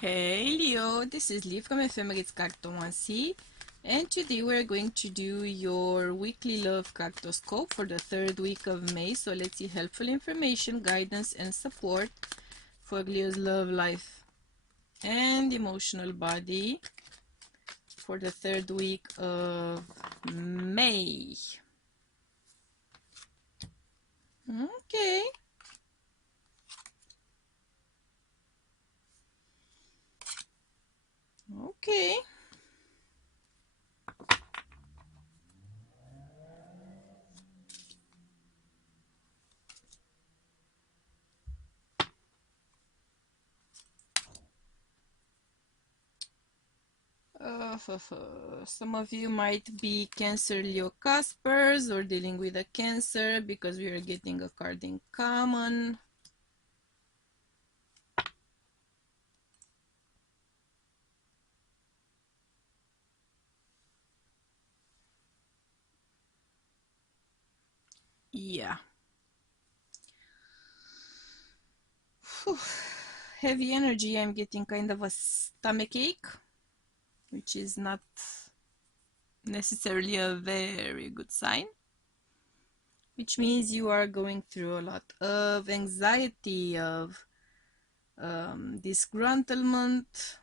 Hey Leo, this is Lee from Ephemeris Cartomancy, and today we're going to do your weekly Love Cartoscope for the third week of May. So let's see helpful information, guidance, and support for Leo's love life and emotional body for the third week of May. Okay. Okay. Some of you might be Cancer Leo Caspers or dealing with a Cancer because we are getting a card in common. Yeah. Whew. Heavy energy. I'm getting kind of a stomach ache, which is not necessarily a very good sign, which means you are going through a lot of anxiety, of disgruntlement,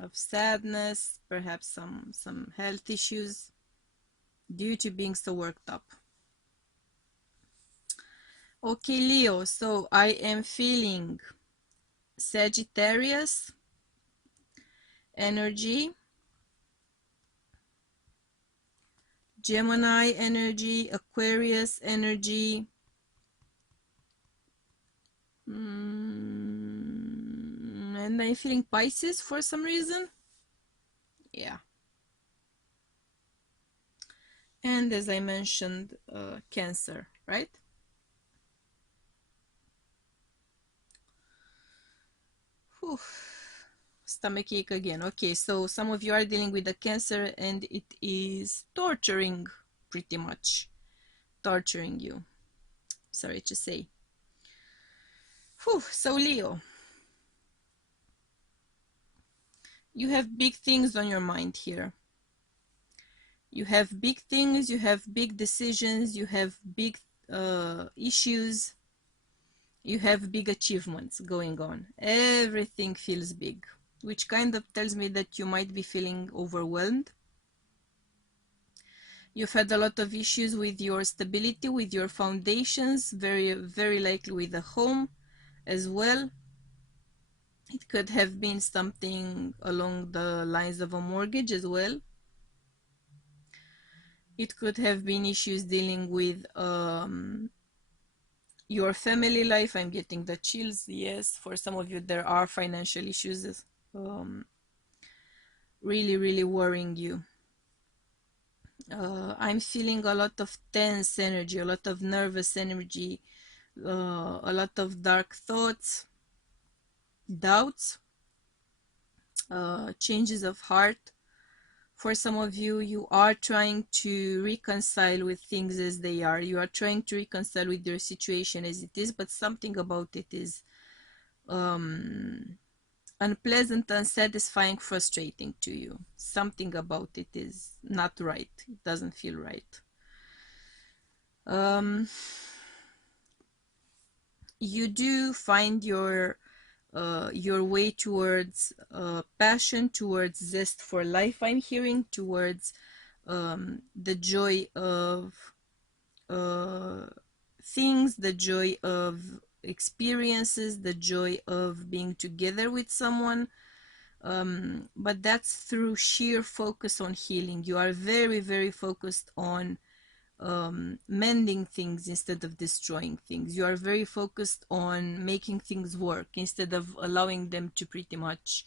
of sadness, perhaps some health issues due to being so worked up. Okay, Leo, so I am feeling Sagittarius energy, Gemini energy, Aquarius energy, and I'm feeling Pisces for some reason. Yeah. And as I mentioned, Cancer, right? Whew. Stomach ache again. Okay, so some of you are dealing with the Cancer and it is torturing, pretty much torturing you. Sorry to say. Whew. So Leo, you have big things on your mind here. You have big things, you have big decisions, you have big issues, you have big achievements going on. Everything feels big, which kind of tells me that you might be feeling overwhelmed. You've had a lot of issues with your stability, with your foundations, very likely with the home as well. It could have been something along the lines of a mortgage as well. It could have been issues dealing with your family life. I'm getting the chills. Yes, for some of you there are financial issues really worrying you. I'm feeling a lot of tense energy, a lot of nervous energy, a lot of dark thoughts, doubts, changes of heart. For some of you, you are trying to reconcile with things as they are. You are trying to reconcile with your situation as it is, but something about it is unpleasant, unsatisfying, frustrating to you. Something about it is not right. It doesn't feel right. You do find your way towards passion, towards zest for life. I'm hearing towards the joy of things, the joy of experiences, the joy of being together with someone. But that's through sheer focus on healing. You are very focused on mending things instead of destroying things. You are very focused on making things work instead of allowing them to pretty much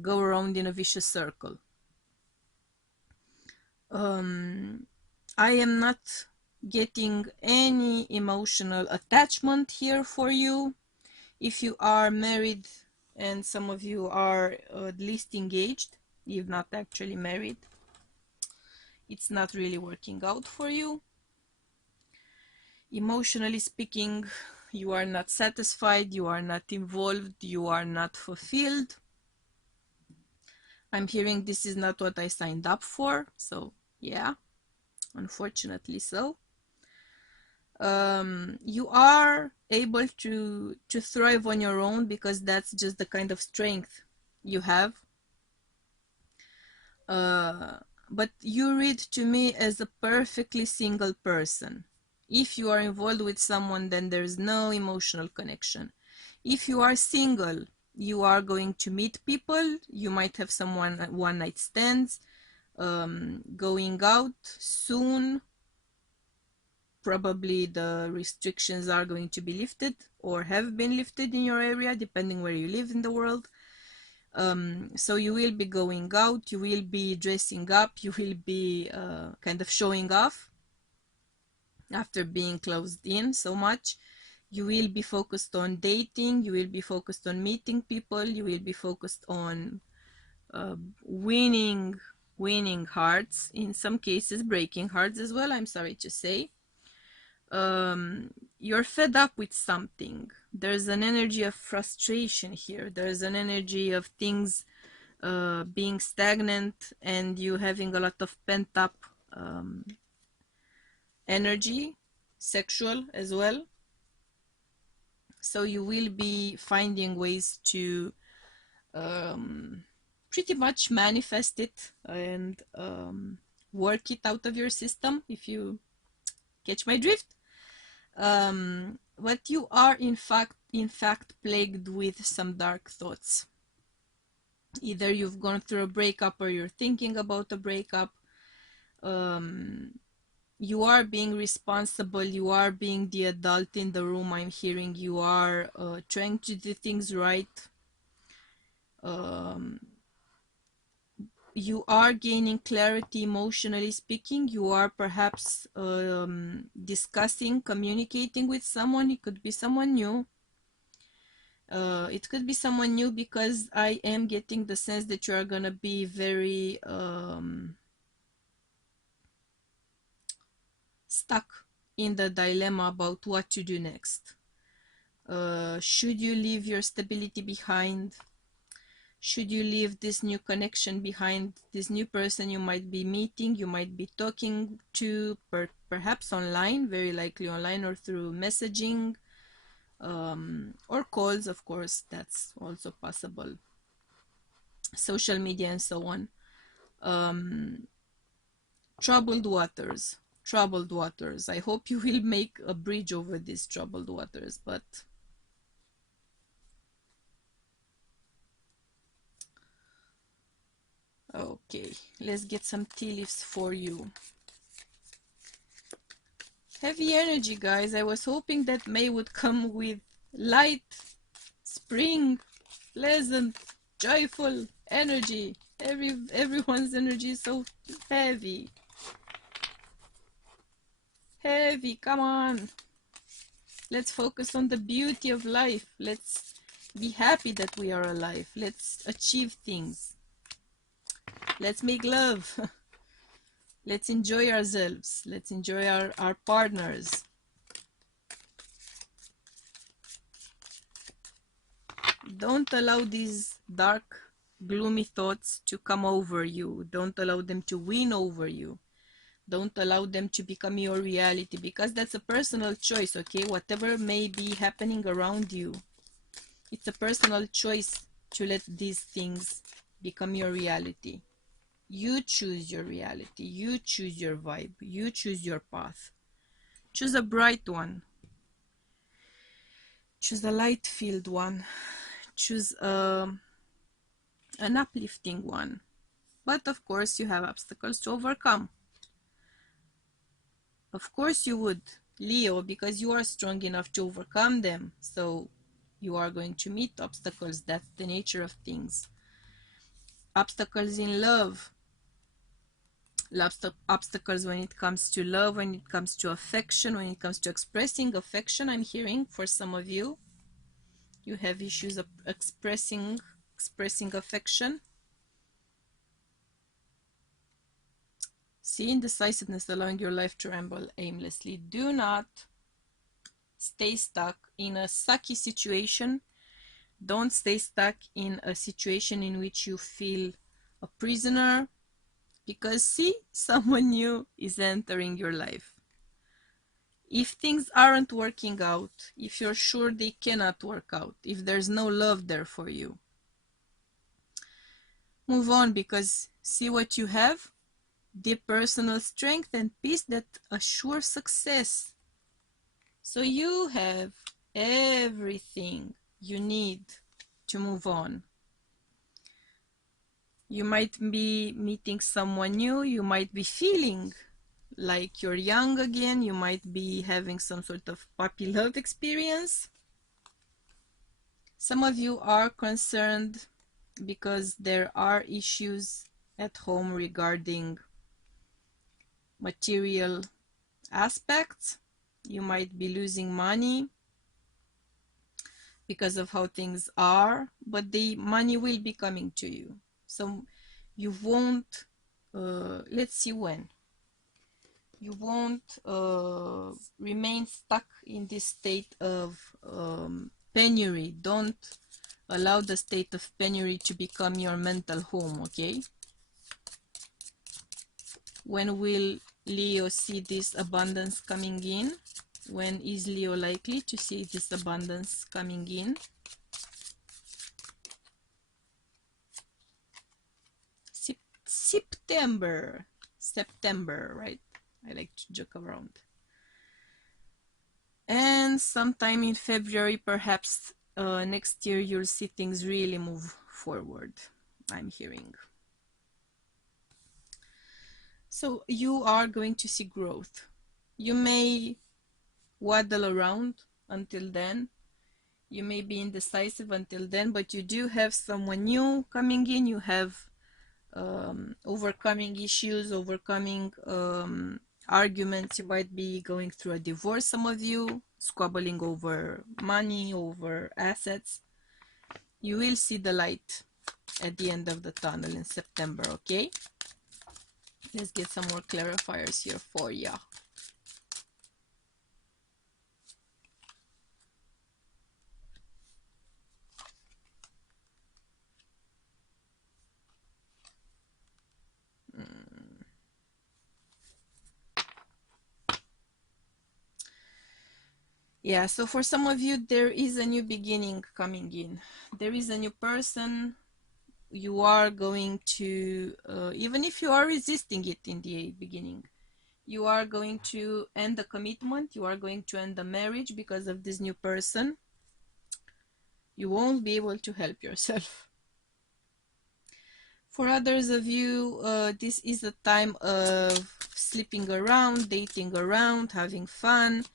go around in a vicious circle. I am not getting any emotional attachment here for you. If you are married, and some of you are at least engaged, if not actually married, it's not really working out for you. Emotionally speaking, you are not satisfied, you are not involved, you are not fulfilled. I'm hearing this is not what I signed up for, so yeah, unfortunately so. You are able to thrive on your own because that's just the kind of strength you have. But you read to me as a perfectly single person. If you are involved with someone, then there's no emotional connection. If you are single, you are going to meet people. You might have some one night stands, going out soon. Probably the restrictions are going to be lifted or have been lifted in your area, depending where you live in the world. So you will be going out, you will be dressing up, you will be kind of showing off after being closed in so much. You will be focused on dating, you will be focused on meeting people, you will be focused on winning hearts, in some cases breaking hearts as well, I'm sorry to say. You're fed up with something. There's an energy of frustration here. There's an energy of things being stagnant and you having a lot of pent up energy, sexual as well. So you will be finding ways to pretty much manifest it and work it out of your system, if you catch my drift. But you are in fact plagued with some dark thoughts. Either you've gone through a breakup or you're thinking about a breakup. You are being responsible, you are being the adult in the room, I'm hearing. You are trying to do things right. You are gaining clarity emotionally speaking. You are perhaps discussing, communicating with someone. It could be someone new. It could be someone new because I am getting the sense that you are gonna be very stuck in the dilemma about what to do next. Should you leave your stability behind? Should you leave this new connection behind, this new person you might be meeting, you might be talking to, perhaps online, very likely online, or through messaging, or calls, of course, that's also possible, social media and so on. Troubled waters. I hope you will make a bridge over these troubled waters, but okay, let's get some tea leaves for you. Heavy energy, guys. I was hoping that May would come with light, spring, pleasant, joyful energy. Everyone's energy is so heavy. Heavy, come on. Let's focus on the beauty of life. Let's be happy that we are alive. Let's achieve things. Let's make love. Let's enjoy ourselves. Let's enjoy our partners. Don't allow these dark, gloomy thoughts to come over you. Don't allow them to win over you. Don't allow them to become your reality, because that's a personal choice, okay? Whatever may be happening around you, it's a personal choice to let these things become your reality. You choose your reality. You choose your vibe. You choose your path. Choose a bright one. Choose a light-filled one. Choose an uplifting one. But of course, you have obstacles to overcome. Of course you would, Leo, because you are strong enough to overcome them. So you are going to meet obstacles. That's the nature of things. Obstacles in love. Obstacles when it comes to love, when it comes to affection, when it comes to expressing affection. I'm hearing for some of you, you have issues of expressing affection. See, indecisiveness, allowing your life to ramble aimlessly. Do not stay stuck in a sucky situation. Don't stay stuck in a situation in which you feel a prisoner, because see, someone new is entering your life. If things aren't working out, if you're sure they cannot work out, if there's no love there for you, move on, because see what you have? Deep personal strength and peace that assure success. So you have everything you need to move on. You might be meeting someone new, you might be feeling like you're young again, you might be having some sort of puppy love experience. Some of you are concerned because there are issues at home regarding material aspects. You might be losing money because of how things are, but the money will be coming to you. So you won't, let's see when, you won't remain stuck in this state of penury. Don't allow the state of penury to become your mental home, okay? When will Leo see this abundance coming in? When is Leo likely to see this abundance coming in? September, right? I like to joke around. And sometime in February, perhaps next year, you'll see things really move forward, I'm hearing. So you are going to see growth. You may waddle around until then. You may be indecisive until then, but you do have someone new coming in. You have overcoming issues, overcoming arguments. You might be going through a divorce, some of you, squabbling over money, over assets. You will see the light at the end of the tunnel in September, okay? Let's get some more clarifiers here for you. Yeah, so for some of you, there is a new beginning coming in. There is a new person. You are going to, even if you are resisting it in the beginning, you are going to end the commitment. You are going to end the marriage because of this new person. You won't be able to help yourself. For others of you, this is a time of sleeping around, dating around, having fun.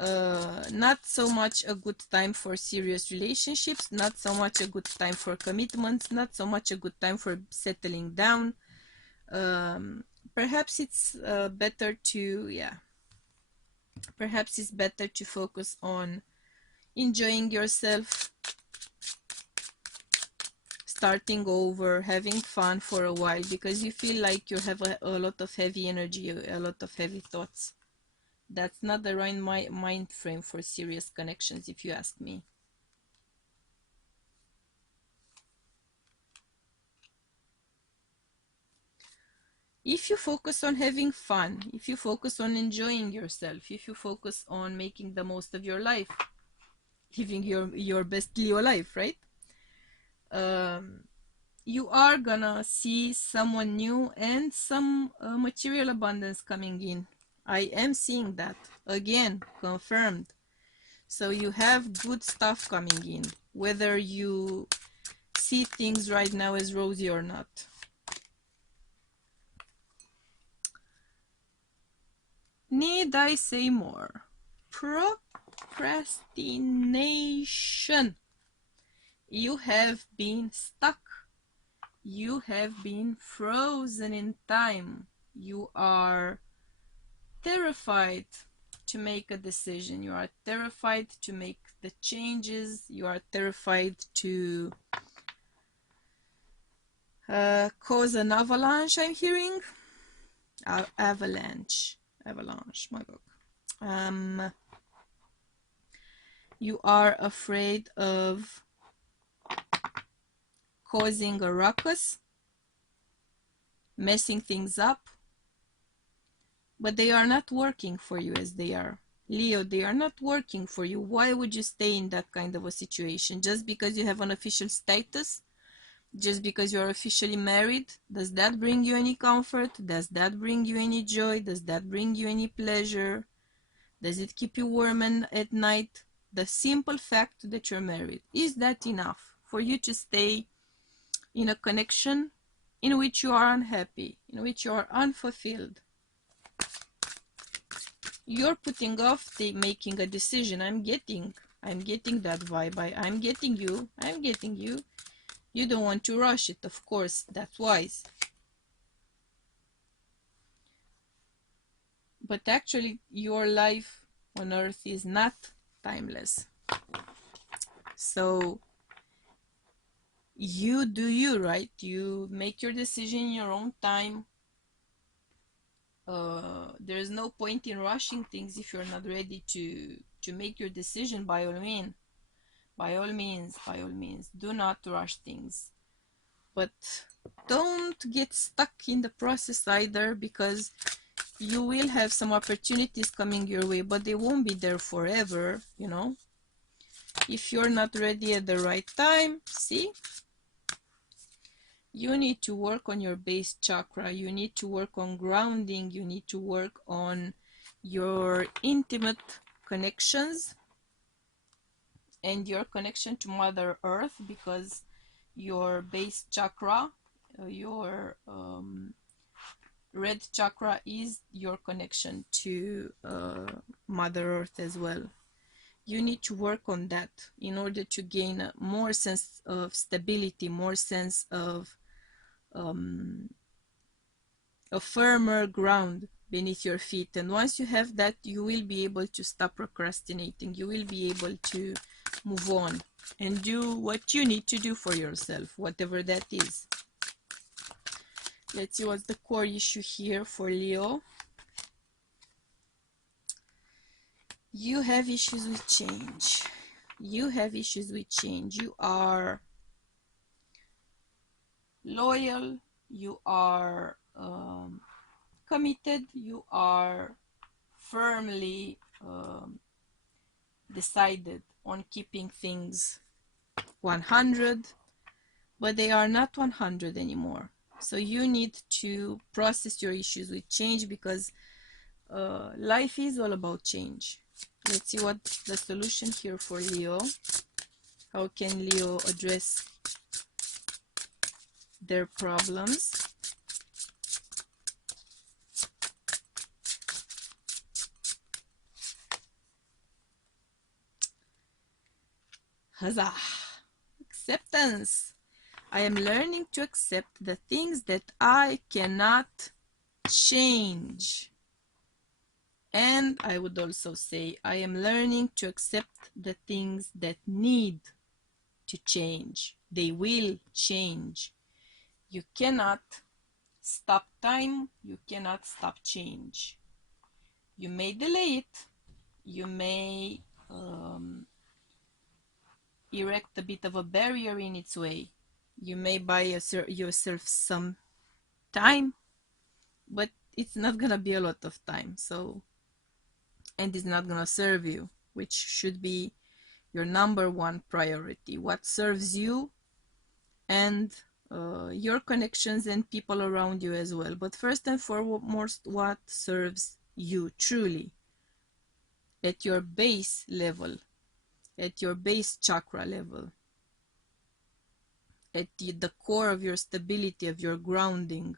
Not so much a good time for serious relationships, not so much a good time for commitments, not so much a good time for settling down. Perhaps it's better to, perhaps it's better to focus on enjoying yourself, starting over, having fun for a while, because you feel like you have a lot of heavy energy, a lot of heavy thoughts. That's not the right mind frame for serious connections, if you ask me. If you focus on having fun, if you focus on enjoying yourself, if you focus on making the most of your life, living your best Leo life, right? You are gonna see someone new and some material abundance coming in. I am seeing that. Again, confirmed. So you have good stuff coming in, whether you see things right now as rosy or not. Need I say more? Procrastination. You have been stuck. You have been frozen in time. You are terrified to make a decision. You are terrified to make the changes. You are terrified to cause an avalanche, I'm hearing. Avalanche, my book. You are afraid of causing a ruckus, messing things up, but they are not working for you as they are. Leo, they are not working for you. Why would you stay in that kind of a situation? Just because you have an official status? Just because you're officially married? Does that bring you any comfort? Does that bring you any joy? Does that bring you any pleasure? Does it keep you warm at night? The simple fact that you're married, is that enough for you to stay in a connection in which you are unhappy, in which you are unfulfilled? You're putting off making a decision. I'm getting that vibe. I'm getting you. You don't want to rush it, of course, that's wise. But actually, your life on earth is not timeless. So you do you, right? You make your decision in your own time. There's no point in rushing things if you're not ready to make your decision. By all means, do not rush things. But don't get stuck in the process either, because you will have some opportunities coming your way, but they won't be there forever, you know. If you're not ready at the right time, see, you need to work on your base chakra, you need to work on grounding, you need to work on your intimate connections and your connection to Mother Earth, because your base chakra, your red chakra, is your connection to Mother Earth as well. You need to work on that in order to gain a more sense of stability, more sense of a firmer ground beneath your feet. And once you have that, you will be able to stop procrastinating. You will be able to move on and do what you need to do for yourself, whatever that is. Let's see what's the core issue here for Leo. You have issues with change. You have issues with change. You are loyal. You are committed. You are firmly decided on keeping things 100, but they are not 100 anymore. So you need to process your issues with change, because life is all about change. Let's see what's the solution here for Leo. How can Leo address their problems? Huzzah! Acceptance. I am learning to accept the things that I cannot change. And I would also say, I am learning to accept the things that need to change. They will change. You cannot stop time. You cannot stop change. You may delay it. You may erect a bit of a barrier in its way. You may buy yourself some time, but it's not gonna be a lot of time. So, and it's not gonna serve you, which should be your number one priority. What serves you and your connections and people around you as well. But first and foremost, what serves you truly at your base level, at your base chakra level, at the core of your stability, of your grounding,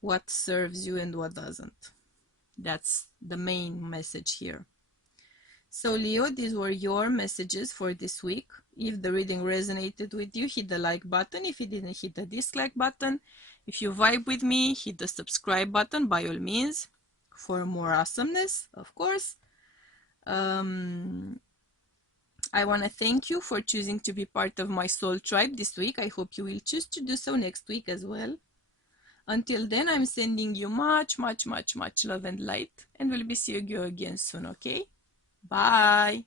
what serves you and what doesn't. That's the main message here. So Leo, these were your messages for this week. If the reading resonated with you, hit the like button. If you didn't, hit the dislike button. If you vibe with me, hit the subscribe button by all means for more awesomeness, of course. I want to thank you for choosing to be part of my soul tribe this week. I hope you will choose to do so next week as well. Until then, I'm sending you much, much, much, much love and light, and we'll be seeing you again soon, okay? Bye!